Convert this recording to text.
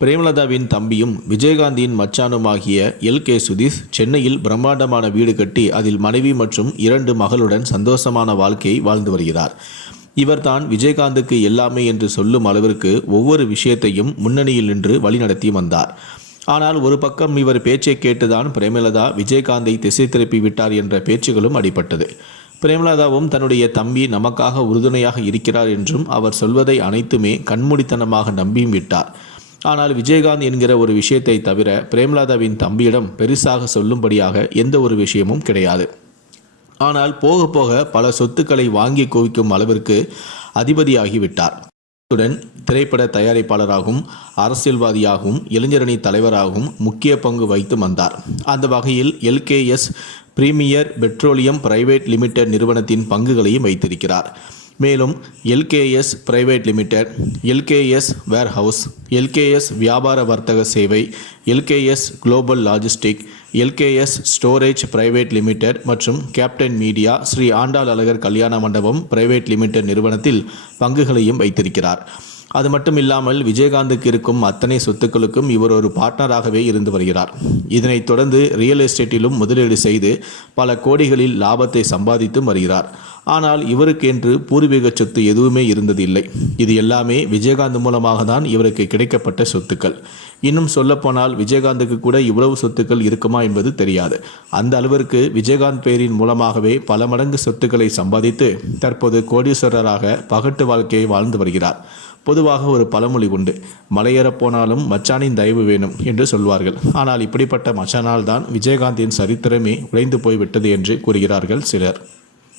பிரேமலதாவின் தம்பியும் விஜயகாந்தின் மச்சானுமாகிய எல். கே. சுதீஷ் சென்னையில் பிரம்மாண்டமான வீடு கட்டி அதில் மனைவி மற்றும் இரண்டு மகளுடன் சந்தோஷமான வாழ்க்கையை வாழ்ந்து வருகிறார். இவர்தான் விஜயகாந்துக்கு எல்லாமே என்று சொல்லும் அளவிற்கு ஒவ்வொரு விஷயத்தையும் முன்னணியில் நின்று வழிநடத்தி வந்தார். ஆனால் ஒரு பக்கம் இவர் பேச்சை கேட்டுதான் பிரேமலதா விஜயகாந்தை திசை திருப்பி விட்டார் என்ற பேச்சுகளும் அடிபட்டது. பிரேமலதாவும் தன்னுடைய தம்பி நமக்காக உறுதுணையாக இருக்கிறார் என்றும் அவர் சொல்வதை அனைத்துமே கண்மூடித்தனமாக நம்பியும் விட்டார். ஆனால் விஜயகாந்த் என்கிற ஒரு விஷயத்தை தவிர பிரேம்லாதாவின் தம்பியிடம் பெருசாக சொல்லும்படியாக எந்த ஒரு விஷயமும் கிடையாது. ஆனால் போக போக பல சொத்துக்களை வாங்கி குவிக்கும் அளவிற்கு அதிபதியாகிவிட்டார். அத்துடன் திரைப்பட தயாரிப்பாளராகவும் அரசியல்வாதியாகவும் இளைஞரணி தலைவராகவும் முக்கிய பங்கு வைத்து வந்தார். அந்த வகையில் LKS premier petroleum private limited நிறுவனத்தின் பங்குகளையும் வைத்திருக்கிறார். மேலும் LKS private limited LKS warehouse LKS வியாபார வர்த்தக சேவை LKS global logistic LKS storage private limited மற்றும் captain media Sri Andal Azhagar Kalyana Mandapam private limited நிறுவனத்தில் பங்குகளையும் வைத்திருக்கிறார். அது மட்டும் இல்லாமல் விஜயகாந்துக்கு இருக்கும் அத்தனை சொத்துக்களுக்கும் இவர் ஒரு பார்ட்னராகவே இருந்து வருகிறார். இதனைத் தொடர்ந்து ரியல் எஸ்டேட்டிலும் முதலீடு செய்து பல கோடிகளில் லாபத்தை சம்பாதித்தும் வருகிறார். ஆனால் இவருக்கு என்று பூர்வீக சொத்து எதுவுமே இருந்ததில்லை. இது எல்லாமே விஜயகாந்த் மூலமாக தான் இவருக்கு கிடைக்கப்பட்ட சொத்துக்கள். இன்னும் சொல்லப்போனால் விஜயகாந்துக்கு கூட இவ்வளவு சொத்துக்கள் இருக்குமா என்பது தெரியாது. அந்த அளவிற்கு விஜயகாந்த் பெயரின் மூலமாகவே பல மடங்கு சொத்துக்களை சம்பாதித்து தற்போது கோடீஸ்வரராக பகட்டு வாழ்க்கையை வாழ்ந்து வருகிறார். பொதுவாக ஒரு பழமொழி உண்டு. மலையேறப் போனாலும் மச்சானின் தயவு வேணும் என்று சொல்வார்கள். ஆனால் இப்படிப்பட்ட மச்சானால் தான் விஜயகாந்தின் சரித்திரமே உடைந்து போய்விட்டது என்று கூறுகிறார்கள் சிலர்.